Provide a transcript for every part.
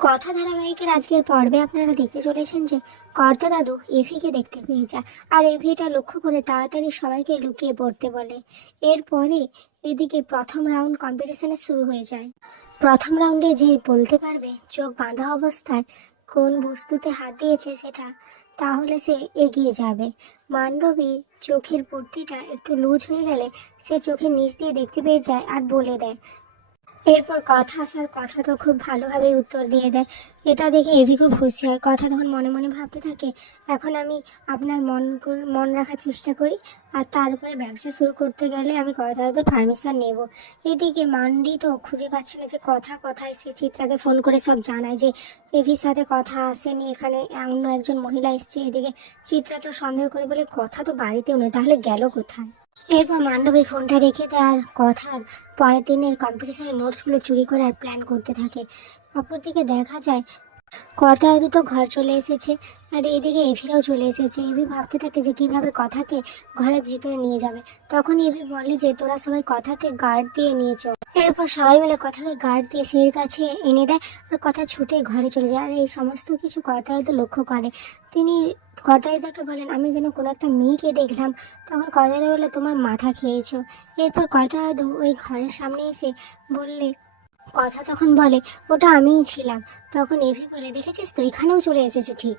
কথা ধারাবাহিকের আজকের পর্বে আপনারা দেখতে চলেছেন যে কর্তা দাদু এভিকে দেখতে পেয়ে যায়। আর এভি এটা লক্ষ্য করে তাড়াতাড়ি সবাইকে লুকিয়ে পড়তে বলে। এরপরে এদিকে প্রথম রাউন্ড কম্পিটিশনে শুরু হয়ে যায়। প্রথম রাউন্ডে যে বলতে পারবে চোখ বাঁধা অবস্থায় কোন বস্তুতে হাত দিয়েছে সেটা, তাহলে সে এগিয়ে যাবে। মান্ডবীর চোখের পট্টিটা একটু লুজ হয়ে গেলে সে চোখের নিচ দিয়ে দেখতে পেয়ে যায় আর বলে দেয়। এরপর কথা আসার কথা তো খুব ভালোভাবে উত্তর দিয়ে দেয়। এটা দেখে এভি খুব খুশি হয়। কথা তখন মনে মনে ভাবতে থাকে, এখন আমি আপনার মন রাখার চেষ্টা করি, আর তারপরে ব্যবসা শুরু করতে গেলে আমি কথা তো পারমিশন নেব। এদিকে মান্ডি তো খুঁজে পাচ্ছে না যে কথা কোথায়। সে চিত্রাকে ফোন করে সব জানায় যে এভির সাথে কথা আসেনি, এখানে অন্য একজন মহিলা এসছে। এদিকে চিত্রা তো সন্দেহ করে বলে কথা তো বাড়িতেও নেই, তাহলে গেল কোথায়। এরপর মান্ডবী ফোনটা রেখে দেয় আর কথার পরের দিনের কম্পিটিশনের নোটসগুলো চুরি করার প্ল্যান করতে থাকে। অপরদিকে দেখা যায় কর্তা তো ঘর চলে এসেছে, আর এদিকে এভিরাও চলে এসেছে। এভি ভাবতে থাকে যে কিভাবে কথাকে ঘরের ভেতরে নিয়ে যাবে। তখন এভি বলে যে তোরা সবাই কথাকে গার্ড দিয়ে নিয়ে চল। এরপর সবাই মিলে কথাকে গার্ড দিয়ে সিঁড়ির কাছে এনে দেয়, আর কথা ছুটে ঘরে চলে যায়। আর এই সমস্ত কিছু কর্তা লক্ষ্য করে। তিনি কর্তাইদাকে বলেন, আমি যেন কোনো একটা মেয়েকে দেখলাম। তখন কর্তাইদা বলে, তোমার মাথা খেয়েছো। এরপর কর্তা দাদু ওই ঘরের সামনে এসে বললে, কথা তখন বলে, ওটা আমিই ছিলাম। তখন এভি বলে, দেখেছিস তো এখানেও চলে এসেছে ঠিক।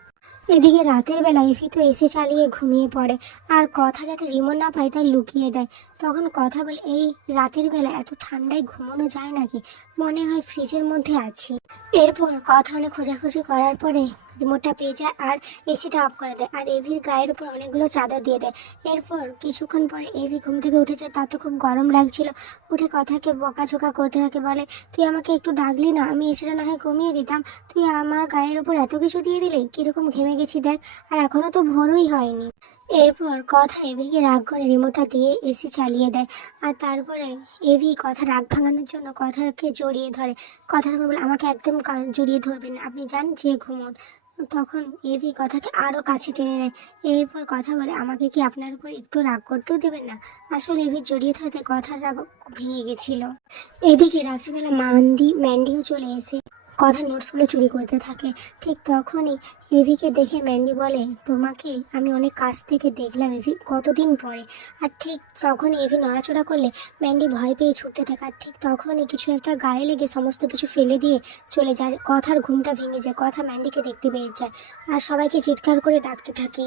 এদিকে রাতের বেলা এভি তো এসি চালিয়ে ঘুমিয়ে পড়ে, আর কথা যাতে রিমোট না পায় তাই লুকিয়ে দেয়। তখন কথা বলে, এই রাতের বেলা এত ঠান্ডায় ঘুমানো যায় নাকি, মনে হয় ফ্রিজের মধ্যে আছি। এরপর কথা অনেক খোঁজাখুঁজি করার পরে রিমোটটা পেয়ে যায় আর এসিটা অফ করে দেয়, আর এভির গায়ের উপর অনেকগুলো চাদর দিয়ে দেয়। এরপর কিছুক্ষণ পরে এভি ঘুম থেকে উঠেছে, তার তো খুব গরম লাগছিল। উঠে কথাকে বকাঝোকা করতে থাকে, বলে, তুই আমাকে একটু ডাকলি না, আমি এসিটা না হয় কমিয়ে দিতাম, তুই আমার গায়ের উপর এত কিছু দিয়ে দিলি, কিরকম ঘেমে গেছি দেখ, আর এখনো তো ভোরই হয়নি। এরপর কথা এভিকে রাগ করে রিমোটটা দিয়ে এসি চালিয়ে দেয়। আর তারপরে এভি কথা রাগ ভাঙানোর জন্য কথাকে জড়িয়ে ধরে। কথা তখন বলে, আমাকে একদম জড়িয়ে ধরবেন না, আপনি যান যে ঘুমোন। তখন এভি কথাকে আরও কাছে টেনে নেয়। এরপর কথা বলে, আমাকে কি আপনার উপর একটু রাগ করতেও দেবেন না। আসলে এভি জড়িয়ে থাকতে কথার রাগ ভেঙে গেছিল। এদিকে রাত্রিবেলা ম্যান্ডিও চলে এসে কথা নোটসগুলো চুরি করতে থাকে। ঠিক তখনই এভিকে দেখে ম্যান্ডি বলে, তোমাকে আমি অনেক কাছ থেকে দেখলাম এভি, কতদিন পরে। আর ঠিক তখনই এভি নড়াচড়া করলে ম্যান্ডি ভয় পেয়ে ছুটতে থাকে। আর ঠিক তখনই কিছু একটা গায়ে লেগে সমস্ত কিছু ফেলে দিয়ে চলে যায়। কথার ঘুমটা ভেঙে যায়। কথা ম্যান্ডিকে দেখতে পেয়ে যায় আর সবাইকে চিৎকার করে ডাকতে থাকে।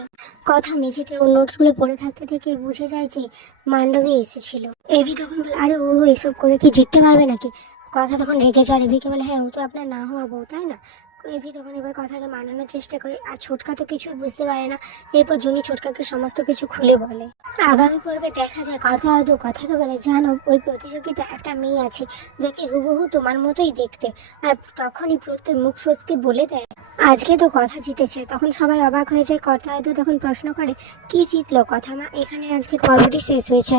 কথা মেঝেতে ও নোটসগুলো পড়ে থাকতে থেকে বুঝে যায় যে মান্ডবী এসেছিল। এভি তখন বলে, আরে ও এসব করে কি জিততে পারবে নাকি। কথা তখন রেগে যায়। এভিকে বলে, হ্যাঁ ও তো আপনার না হওয়া বউ, তাই না। এভি তখন এবার কথাকে মানানোর চেষ্টা করে, আর ছোটকা তো কিছুই বুঝতে পারে না। এরপর জুনি ছোটকাকে সমস্ত কিছু খুলে বলে। আগামী পর্বে দেখা যায় কথা আদৌ কথাকে বলে, জানো ওই প্রতিযোগিতা একটা মেয়ে আছে যাকে হুবহু তোমার মতোই দেখতে। আর তখনই প্রত্যেক মুখ ফসকে বলে দেয়, আজকে তো কথা জিতেছে। তখন সবাই অবাক হয়ে যায়। কর্তা তখন প্রশ্ন করে, কি জিতলো কথা মা। এখানে আজকের পর্বটি শেষ হয়েছে।